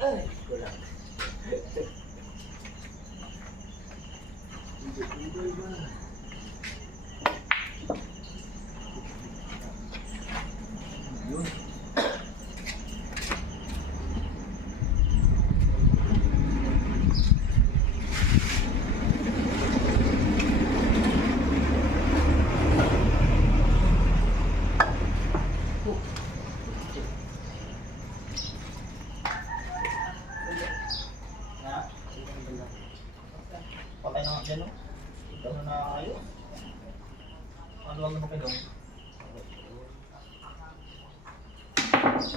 Ay, ko lang. Hindi, hindi ba? Yun. Na? Patay na nga dyan, no? Ikaw na nakakayos. Ano lang naman kayo? Di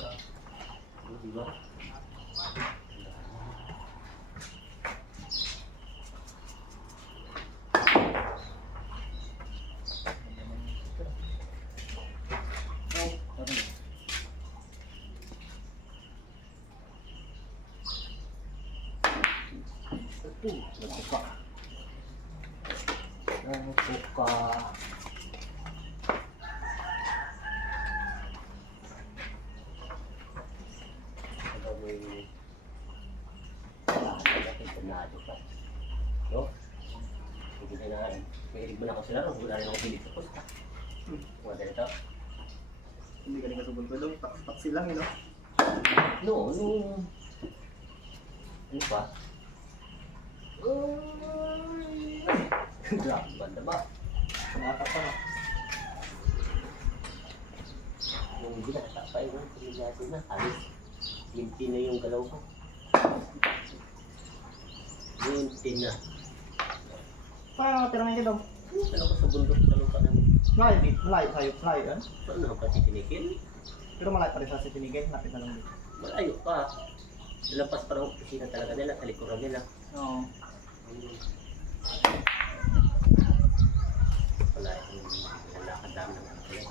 ba? Ito, nagsuka. Nagsuka. Ano may... Bakit panado pa? No? Hindi na na. Mahilig mo na ako sila. Wala rin ako pilit sa pusta. Mga ganito. Hindi ka rin katubol ko doon. Taksi lang, eh, no? No, no. Ano pa? Uy! Grabe banda ba? Tumatak pa, no? Yung hindi nakatapay mo, kumigado na. Alis. Limpi na yung galaw ko. Limpi na. Paano tirangin ka daw? Ano ko sa bundok sa lupa namin? Malayo, di- malayo tayo, malayo, eh? Saan na pa titinigil? Pero malayo pa rin sa Sitinigay, lapit na lang dito. Malayo pa. Lampas pa ng opisina talaga nila, kalikuran nila. Oo. Wala yung lalakad namin ng anak nila.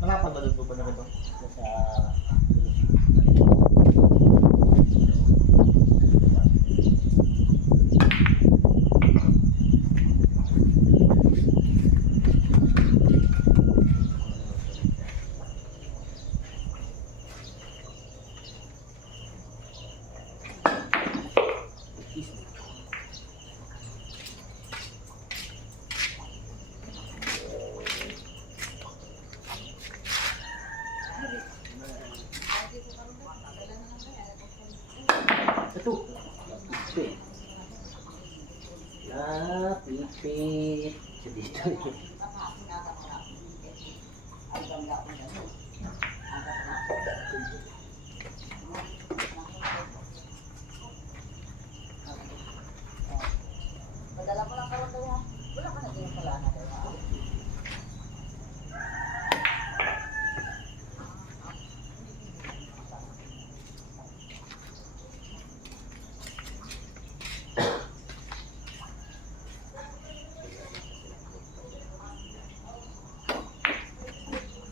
Malapad ba doon po ba na ito? Nasa... Ito. Napipit. Napipit. Sa dito. Madala ko lang karon daw ha. Wala ka na din pala na daw ha.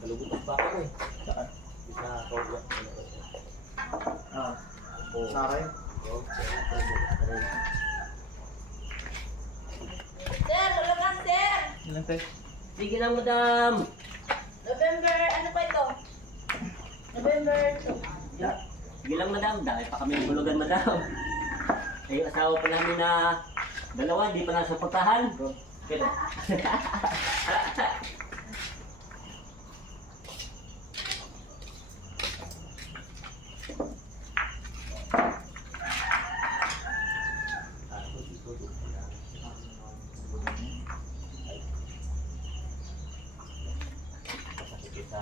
Malubot ang baka ko eh. Saan? Sa kawa. Ah. Oo. Saray. Sir, lang sir. Ilan tayo? Sige lang, madam. November, ano pa ito? November 2. Yeah. Sige lang, madam. Dahil pa kami hulugan, madam. Yung asawa pa namin na dalawa, hindi pa nasuportahan. Kaya, Ako, Sa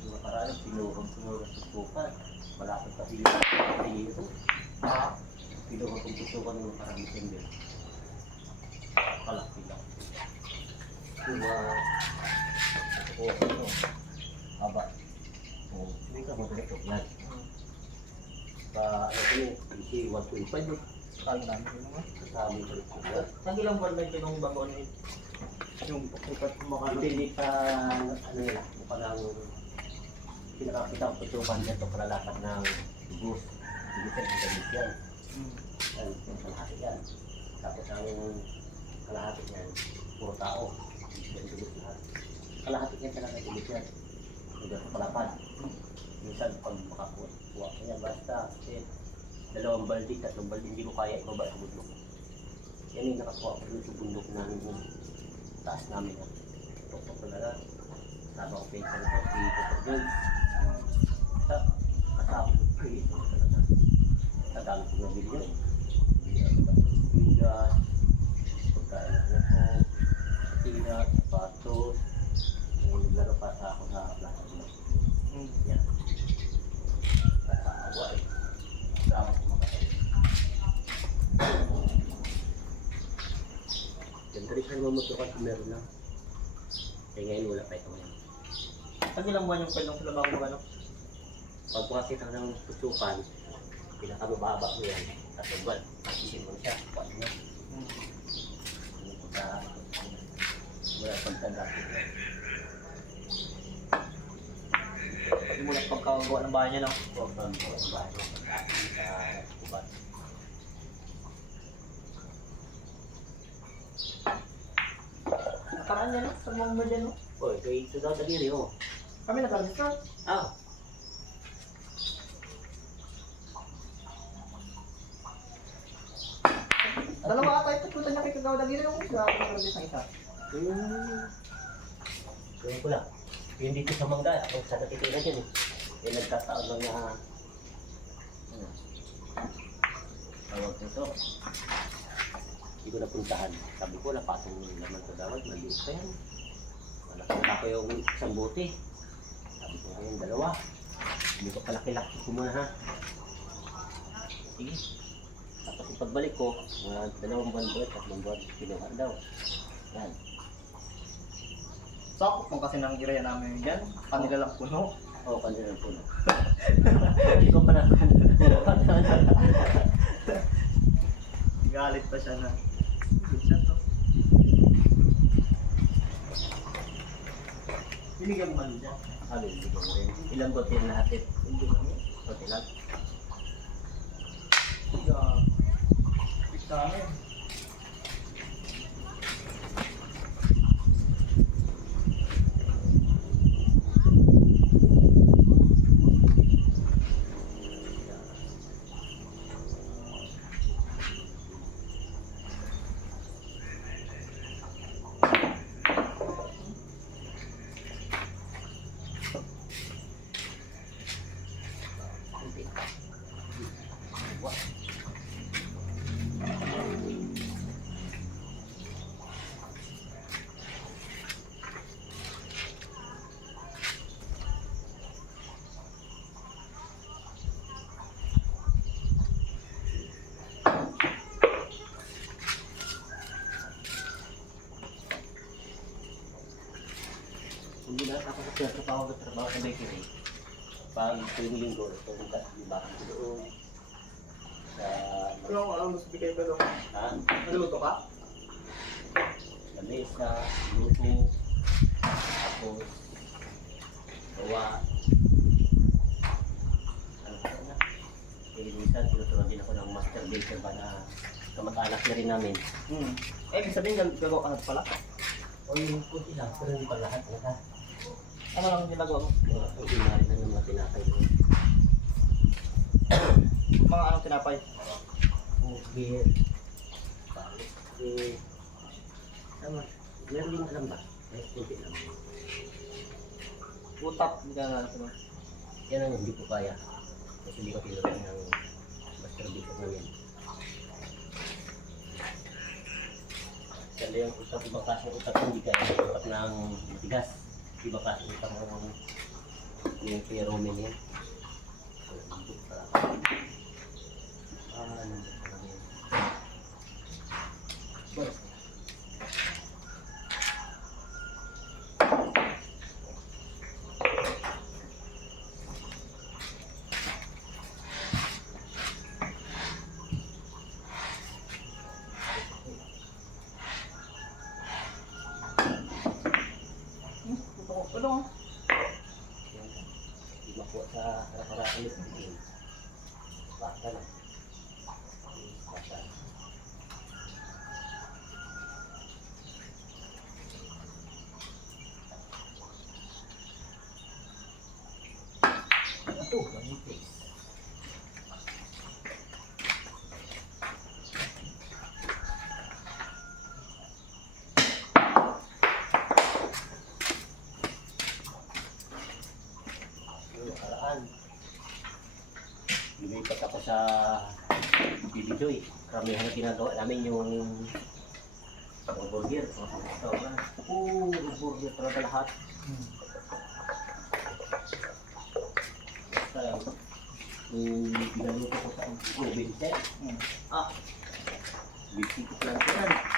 Yung nakaraan, pinurong pinurong sa suka. Malapit pa sila. Dito. Ah, Pinurong kong tutukan ng nakarang December. Kalaki lang. Yung Oo, ano? Haba. Oo, hindi ka mo ganito. Yan. Pa, ano ko yun, PC 125 yun. kala namin yun naman. Kasama ko rin sila. Nag ilang buwan yung pinong bago ano yun? Yung pagkat kumakain. Hindi pa, ano nila, mukha lang pinakakita ang putukan dito para lapat ng bus. Hindi sa mga galit yan. Hmm. Yan, kalahati yan. Tapos ang kalahati yan, puro tao. Yan lahat. Kalahati yan talaga dugot yan. Hindi sa palapad. Minsan pag makakuha kuha ko yan, basta eh, dalawang baldi, tatlong baldi, hindi ko kaya ibaba sa bundok. Yan yung nakakuha ko dun sa bundok namin yung taas namin. ah. Tuktok talaga. Kasama ko pinsan ko, si Tuktok Jones. Sa kasama ko, eh, ito talaga. Tagalog ko na bilyon. Bigas, pagkain ko tira, sapatos, naglaro pa sa ako sa plaza ko. Hmm. Yan. Kasama eh. Kasama ko makakain. Yan, dali ka mamutukan kung meron lang. Kaya ngayon wala pa ito ngayon. Pag ilang buwan yung pwedeng sila bago magano? Pag makakita ka ng putukan, pinakamababa mo yan. Tapos ba, isin mo siya. Paano mo? Hmm. Ano ko sa... Wala pang tanda. Pagkagawa ng bahay niya, no? Buwan sa bahay mo. Sa kubat. Nakaraan niya, no? Sa mga ba dyan, no? Oy, kay ito daw sa diri, oh. Kami nag-register. Ah, Dalawa ata ito, puta niya kay Kagawa Dagiri yung isa. Nag-register ng isa. Hmm. Gawin ko lang. Yung dito sa mangga, ako sa natitira dyan eh. Eh, nagkataon lang na... Ano? Tawag nito. Hindi ko napuntahan. Sabi ko, napatong yung laman sa dawag. Maliit pa yan. Nakita ko yung isang buti. Sabi ko, ngayon dalawa. Hindi ko palaki-laki ko muna ha. Sige. Tapos yung pagbalik ko, mga dalawang buwan doon, tatlong buwan, kinuha daw. Yan. Sakop mo kasi nang giraya namin dyan. Kanila lang puno. Oo, oh, kanina po na. Hindi ko pa na. Galit pa siya na. Siya to. Binigyan man dyan. Ano, hindi ko rin. Ilang bote na natin? Hindi lang yun. Bote lang. Yeah. Sa amin. Pa ako sa trabaho sa bakery. Pag tuwing linggo, ito yung kasibahan ko doon. Sa, Ano ang alam bigay pa doon? ha? Naluto ka? Sa mesa, luto, tapos, gawa. Ano pa na? Eh, minsan, tinuturuan din ako ng master baker ba na kamag-anak na rin namin. Hmm. Eh, ibig sabihin, gag- gagawa ka pala. O yung kunti lang, pero hindi pa lahat. Lahat. Ano lang ginagawa mo? Mga ordinary na ng mga tinapay ko. Mga anong tinapay? Beer. Balik. Eh, tama. Meron din alam ba? Eh, kunti lang. Utap, hindi ka na alam. Yan ang hindi ko kaya. Kasi hindi ko tinuruan ng master baker na yan. Kasi yung utak, ibang ng utak hindi kaya utak ng matigas. Ibang klase ng utak ng yung kay Roman yan. Ah, ano ba pala yan? Well, Tulong. Yan. Di makuha sa harap-harap ulit. Hindi. Basta na. Basta. Ito, manipis. Lumipat ako sa Bibi Joy. Karamihan na ginagawa namin yung burger. Oo, burger talaga lahat. Basta yung pinaluto ko sa probinsya. Hmm. Ah, bisik ko lang.